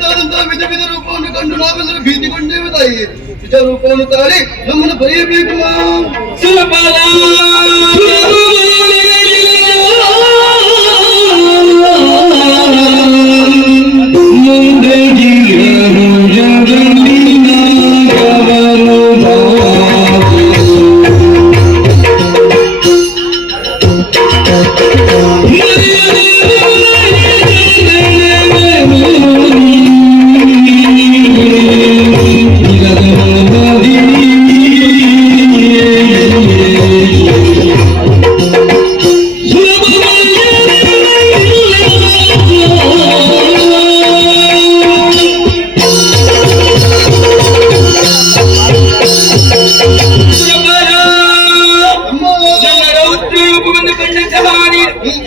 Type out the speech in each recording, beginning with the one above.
ಮುಂತಾದಂತಹ ವಿಧ ವಿಧ ರೂಪವನ್ನು ಕಂಡು ನಾವೆಲ್ಲರೂ ಭೀತಿಗೊಂಡೇವೆ ತಾಯಿ. ನಿಜ ರೂಪವನ್ನು ತಾಳಿ ನಮ್ಮನ್ನು ಬರೆಯಬೇಕು. ಸುಲಭದ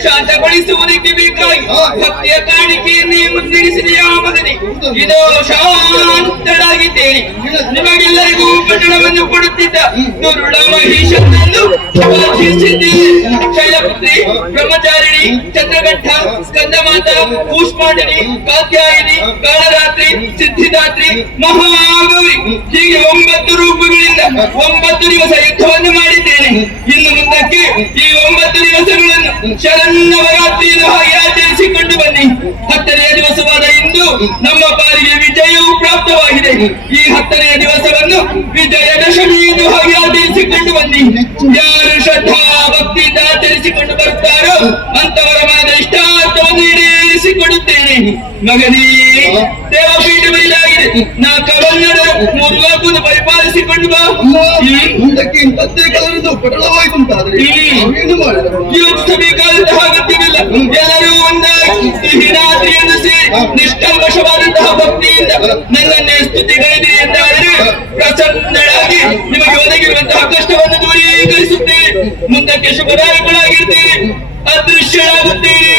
ಶಾಂತಗೊಳಿಸುವುದಕ್ಕೆ ಬೇಕಾಗಿ ಭಕ್ತಿಯ ಕಾಣಿಕೆಯನ್ನೇ ಮುನ್ನಡೆಸಿದೆಯ ಮಗನೇ. ಇದು ಶಾಂತಳಾಗಿದ್ದೇನೆ. ನಿಮಗೆಲ್ಲರಿಗೂ ಪಟ್ಟಣವನ್ನು ಕೊಡುತ್ತಿದ್ದ ದುರುಳ ಮಹಿಷನನ್ನು ಬಾಧಿಸಿದ್ದೇನೆ. ಶೈಲಪುತ್ರಿ, ಬ್ರಹ್ಮಚಾರಿಣಿ, ಚಂದ್ರಘಟ್ಟ, ಸ್ಕಂದಮಾತ, ಕೂಷ್ಮಾಂಡನಿ, ಕಾತ್ಯಾಯಿನಿ, ಕಾಳರಾತ್ರಿ, ಸಿದ್ಧಿದಾತ್ರಿ, ಮಹಾಗೌರಿ ಹೀಗೆ 9 ರೂಪಗಳಿಂದ 9 ದಿವಸ ಯುದ್ಧವನ್ನು ಮಾಡಿದ್ದೇನೆ. ಇನ್ನು ಮುಂದಕ್ಕೆ ಈ 9 ದಿವಸಗಳನ್ನು ಶರನ್ನವರಾತ್ರಿಯನ್ನು ಹಾಗೆ ಆಚರಿಸಿಕೊಂಡು ಬನ್ನಿ. 10ನೆಯ ದಿವಸವಾದ ಇಂದು ನಮ್ಮ ಪಾಲಿಗೆ ವಿಜಯವು ಪ್ರಾಪ್ತವಾಗಿದೆ. ಈ 10ನೆಯ ದಿವಸವನ್ನು ವಿಜಯದಶಮಿ ಎಂದು ಹಾಗೆ ಆಚರಿಸಿಕೊಂಡು ಬನ್ನಿ. ಯಾರು ಶ್ರದ್ಧಾ ಭಕ್ತಿಯಿಂದ ಆಚರಿಸಿಕೊಂಡು ಬರುತ್ತಾರೋ ಅಂತವರ ಮನದ ಇಷ್ಟಾರ್ಥವನ್ನು ಈಡೇರಿಸಿಕೊಡುತ್ತೇನೆ. ಮಗನೇ, ದೇವಪೀಠ ಬಯಲಾಗಿದೆ. ನಾ ಕವನ್ನಡ 3 ಲೋಕವನ್ನು ಪರಿಪಾಲಿಸಿಕೊಂಡು ಬಾ. ಮುಂದಕ್ಕೆ ಇಂಥದ್ದೇ ಕಲರದು ಪಟಳವಾಯಿತು ಅಂತಾದ್ರೆ ಏನು ಮಾಡಿದರು? ಯೋಚಿಸಬೇಕಾದಂತಹ ಅಗತ್ಯವಿಲ್ಲ. ಎಲ್ಲರೂ ಒಂದಾಗಿ ಸಿಹಿರಾತ್ರಿಯನ್ನು ಸೇರಿ ನಿಷ್ಕಲ್ಮಶವಾದಂತಹ ಭಕ್ತಿಯಿಂದ ನನ್ನನ್ನೇ ಸ್ತುತಿಗೈದಿರಿ ಎಂದಾದರೆ ಪ್ರಸನ್ನಳಾಗಿ ನಿಮಗೆ ಒದಗಿರುವಂತಹ ಕಷ್ಟವನ್ನು ದೂರೀಕರಿಸುತ್ತೇನೆ. ಮುಂದಕ್ಕೆ ಶುಭದಾಯಕಳಾಗಿರ್ತೇನೆ. ಅದೃಶ್ಯಳಾಗುತ್ತೇನೆ.